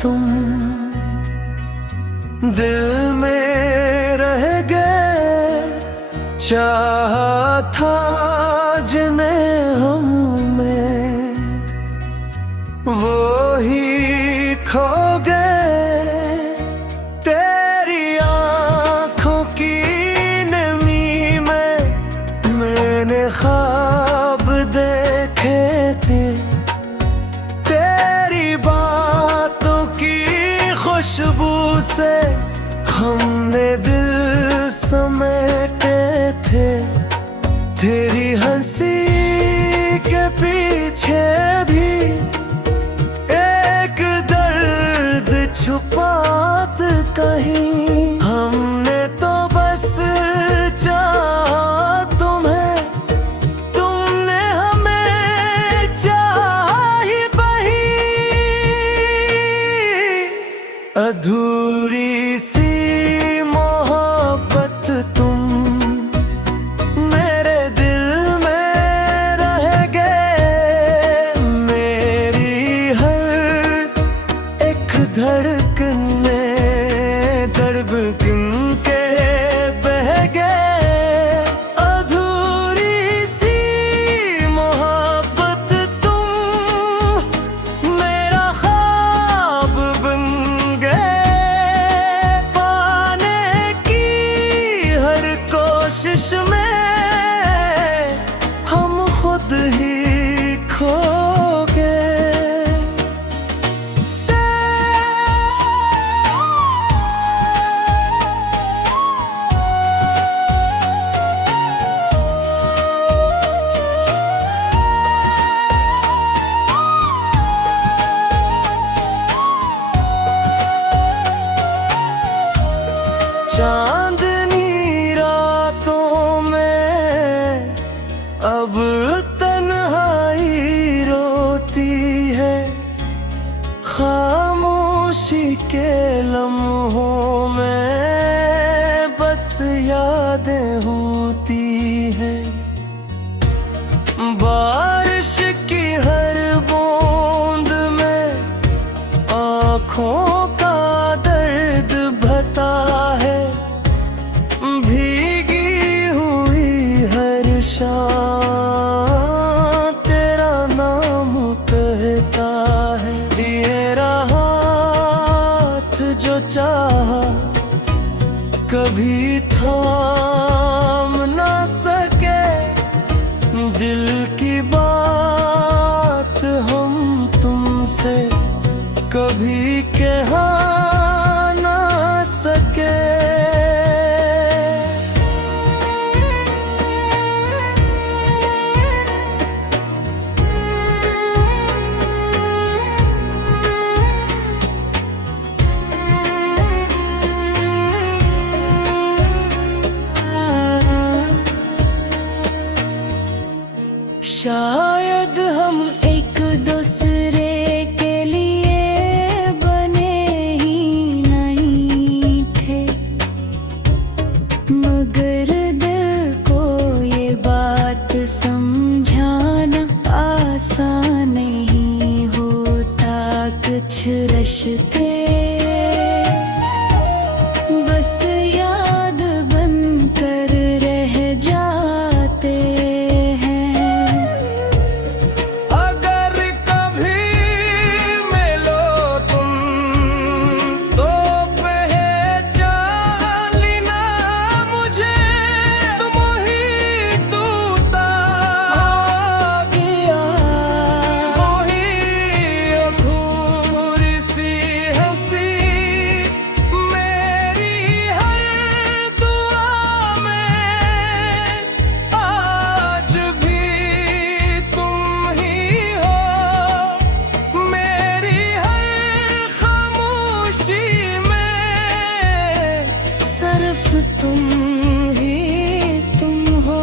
तुम दिल में रह गए, चाहा था जिन्हें हमें वो ही खो गए। तेरी आंखों की नमी में मैंने ख्वाब देखे थे, तेरी बातों की खुशबू से हमने दिल समेटे थे। तेरी हंसी के पीछे भी एक दर्द छुपात कहीं, हमने तो बस चाहा तुम्हें, तुमने हमें चाहा ही वही। अधूरी सी मोहब्बत तुम मेरे दिल में रह गए, मेरी हर एक धड़कन में धड़कन के बह गए। अधूरी सी मोहब्बत तुम मेरा ख्वाब बन गए, पाने की हर कोशिश में हम खुद ही खो गए। चांदनी रातों में अब तन्हाई रोती है, खामोशी के लम्हों में बस यादें होती हैं। बारिश की हर बूंद में आँखों का दर्द भता है, भीगी हुई हर शाम तेरा नाम कहता है। तेरा हाथ जो चाहा कभी थाम ना सके, दिल की बात हम तुमसे कभी कह ना सके। शायद हम एक दूसरे के लिए बने ही नहीं थे, मगर दिल को ये बात समझाना आसान नहीं होता। कुछ रिश्ते बस याद बनकर रह जाते हैं। अगर कभी मिलो तुम तो पहचान लेना मुझे, तुम ही टूटा गया वही अधूरी सी हंसी मेरी हर दुआ में। आज भी तुम ही हो मेरी हर खामोशी में, सिर्फ तुम ही तुम हो।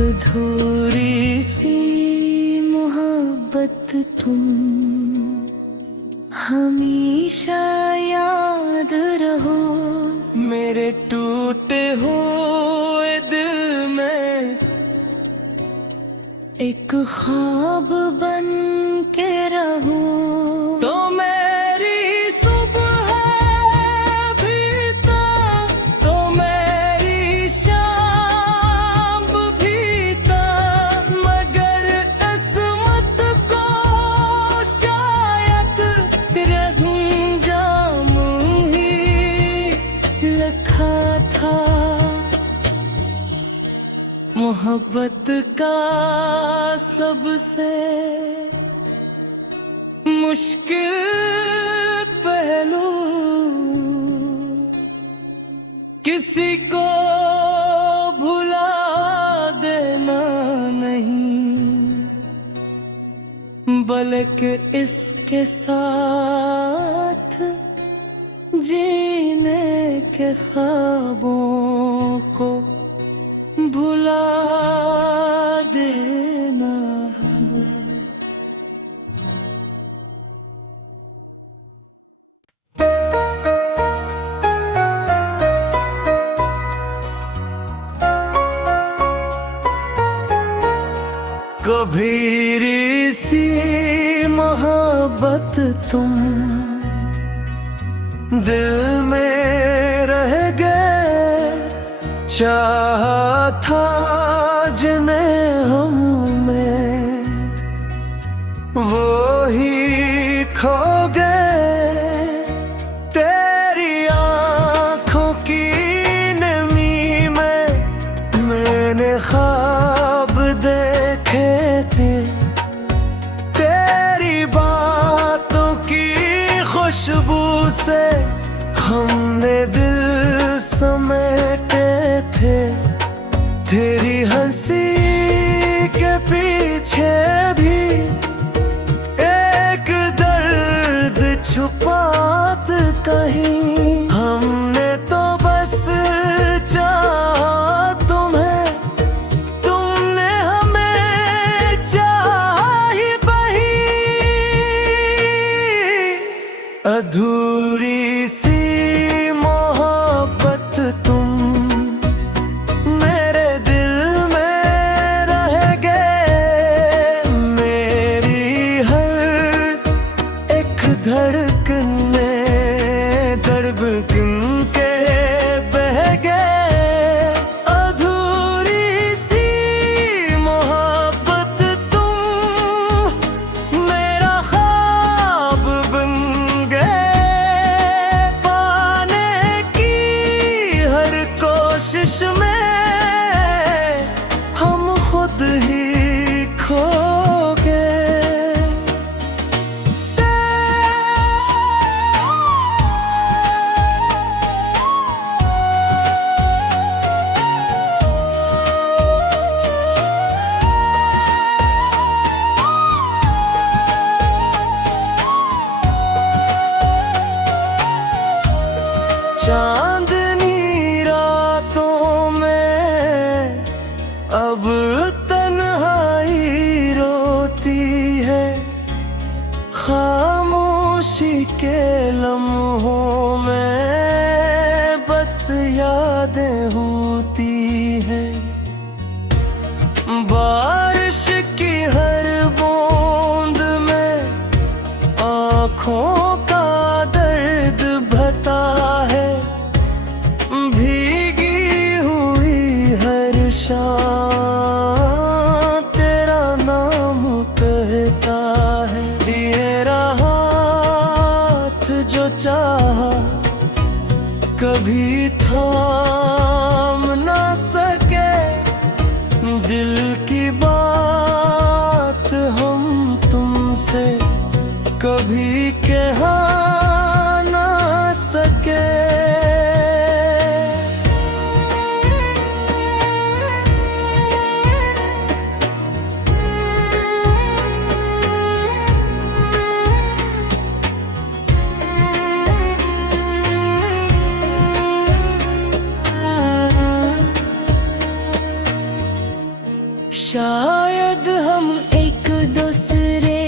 अधूरी मोहब्बत तुम हमेशा याद रहो। मेरे टूटे हुए दिल में एक ख्वाब बन के रहो। तो मेरी सुबह भी था, तो मेरी शाम भी था, मगर किस्मत को शायद तेरा अंजाम ही लिखा था मोहब्बत का सबसे मुश्किल पहलू किसी को भुला देना नहीं, बल्कि इसके साथ जीने के ख्वाबों को भुला देना। कभी सी मोहब्बत तुम दिल में रह गए, चाहा था जिन्हें हमें वो ही खो गए। तेरी आँखों की नमी में मैंने ख्वाब देखे थे, तेरी बातों की खुशबू से हमने दिल समेटे थे। तेरी हंसी के पीछे भी एक दर्द छुपात कहीं, हमने तो बस चाहा तुम्हें, तुमने हमें चाहा ही वही। अधूरी सी मोहब्बत तुम मेरे दिल में रह गए, मेरी हर एक धड़कन में धड़कन के बह गए। अधूरी सी मोहब्बत तुम मेरा ख्वाब बन गए, पाने की हर कोशिश में हम खुद ही खो गए। चांदनी रातों में अब तन्हाई रोती है, खामोशी के लम्हों में बस यादें होती हैं। बारिश की हर बूंद में आँखों का दर्द भता है, भीगी हुई हर शाम तेरा नाम कहता है। तेरा हाथ जो चाहा कभी थाम ना सके, दिल की बात हम तुमसे कभी कहा ना सके। शायद हम एक दूसरे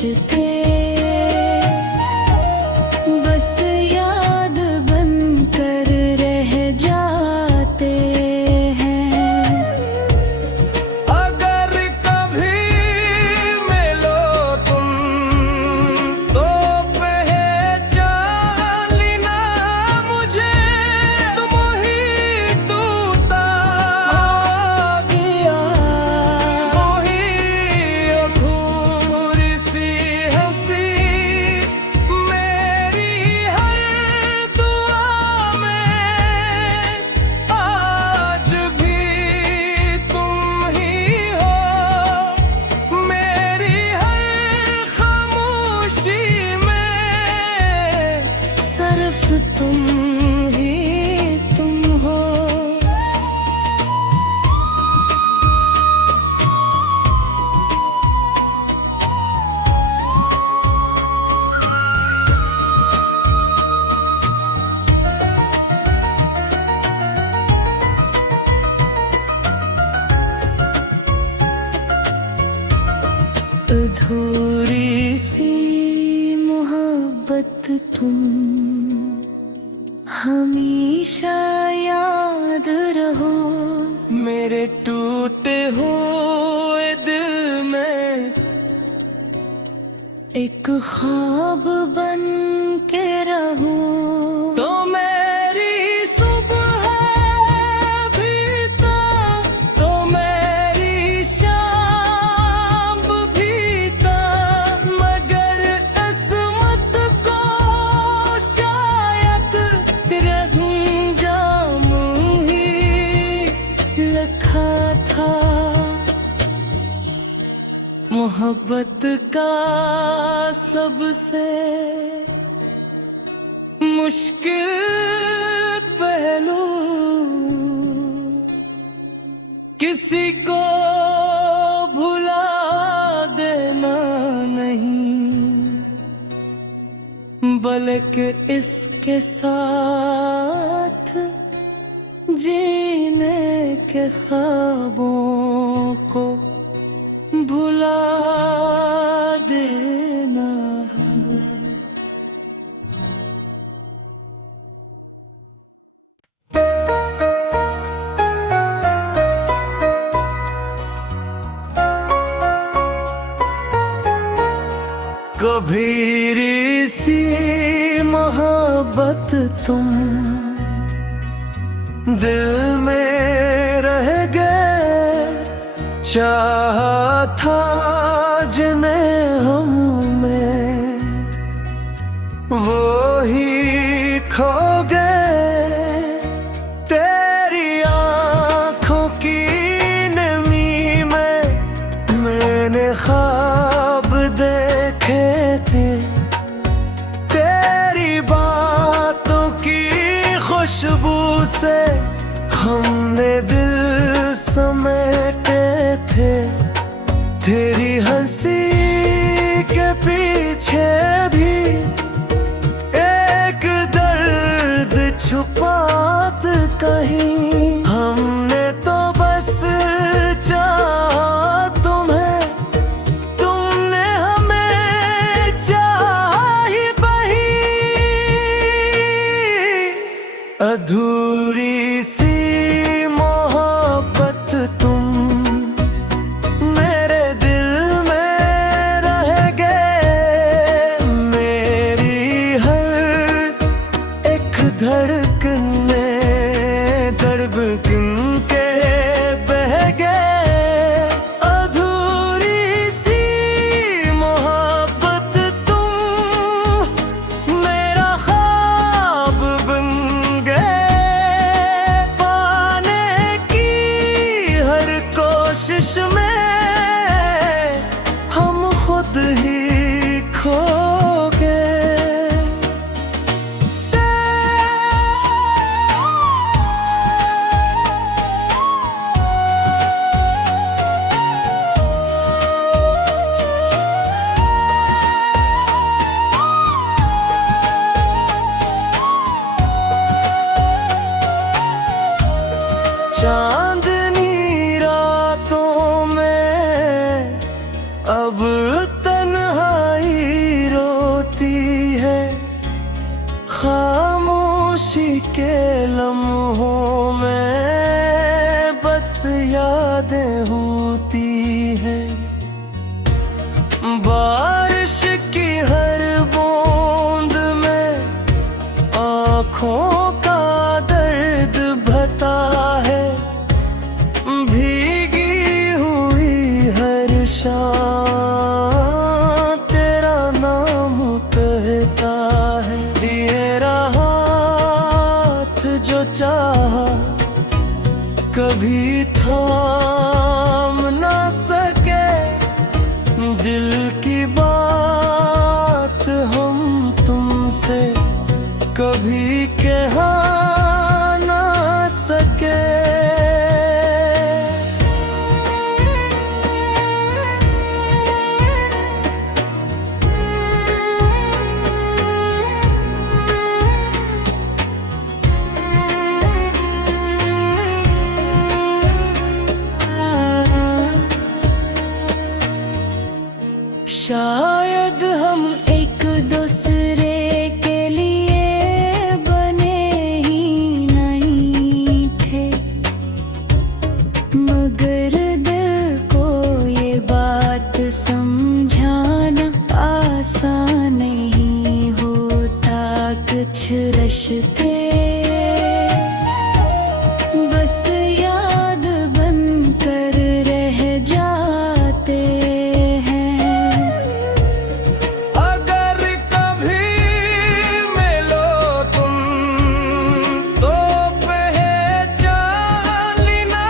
रिश्ते बस याद बनकर रह जाते हैं। अगर कभी मिलो तुम तो पहचान लेना मुझे, तुम ही टूटा गया वही अधूरी सी हंसी मेरी हर दुआ में। आज भी तुम ही हो मेरी हर खामोशी में, सिर्फ तुम ही तुम हो। अधूरी सी मोहब्बत तुम हमेशा याद रहो। मेरे टूटे हुए दिल में एक ख्वाब बन के रहो। तो मेरी सुबह बीता, तो मेरी शाम बीता, मगर किस्मत को शायद तेरा गुंजाम ही रखा था। मोहब्बत का सबसे मुश्किल पहलू किसी को भुला देना नहीं, बल्कि इसके साथ जीने के ख्वाबों को भुला देना है। कभी सी मोहब्बत तुम दिल में रह गए, चाहा था जिन्हें हमें वो ही खो गए। तेरी आंखों की नमी में मैंने ख्वाब देखे थे, तेरी बातों की खुशबू से हमने दिल समेटे थे। तेरी हंसी के पीछे भी एक दर्द छुपात कहीं, हमने तो बस चाहा तुम्हें, तुमने हमें चाहा ही वही। अधूरी सी मोहब्बत तुम मेरे दिल में रह गए, मेरी हर एक धड़कन में दर्द शायद हम एक दूसरे के लिए बने ही नहीं थे, मगर दिल को ये बात समझाना आसान नहीं होता। कुछ रिश्ते बस याद बनकर रह जाते हैं। अगर कभी मिलो तुम तो पहचान लेना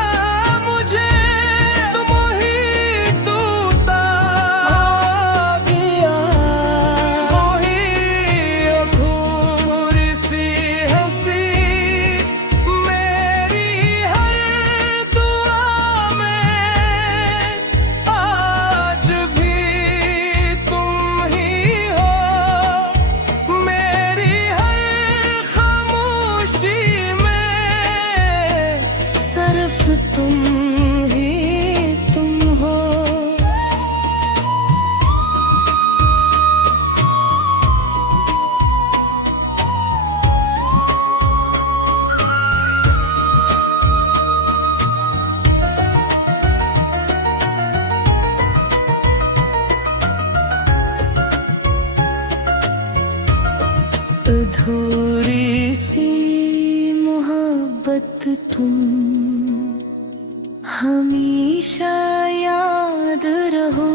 मुझे, तुम ही टूटा गया वही अधूरी सी हंसी मेरी हर दुआ में। आज भी तुम ही हो मेरी हर खामोशी में, सिर्फ तुम ही तुम हो। अधूरी सी मोहब्बत तुम हमेशा याद रहो।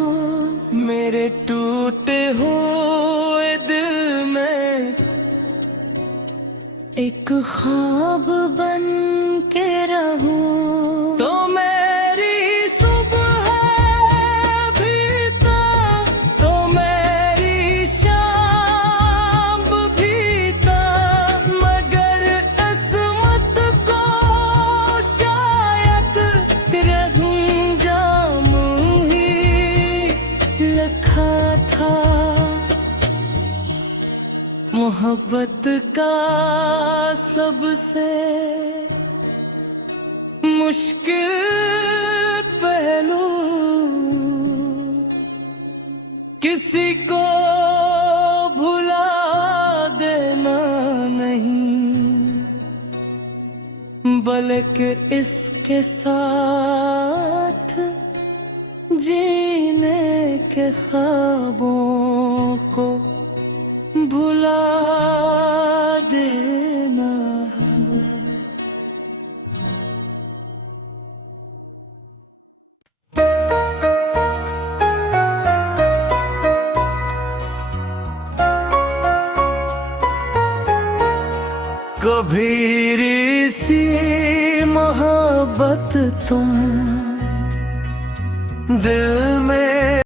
मेरे टूटे हुए दिल में एक ख्वाब बन के रहो। तो मेरी सुबह भी तो मेरी शाम भी था, मगर किस्मत को शायद तेरा गुंजाम ही रखा था। मोहब्बत का सबसे मुश्किल पहलू किसी को भुला देना नहीं, बल्कि इसके साथ जीने के ख्वाबों को भुला देना है। कभी सी मोहब्बत तुम दिल में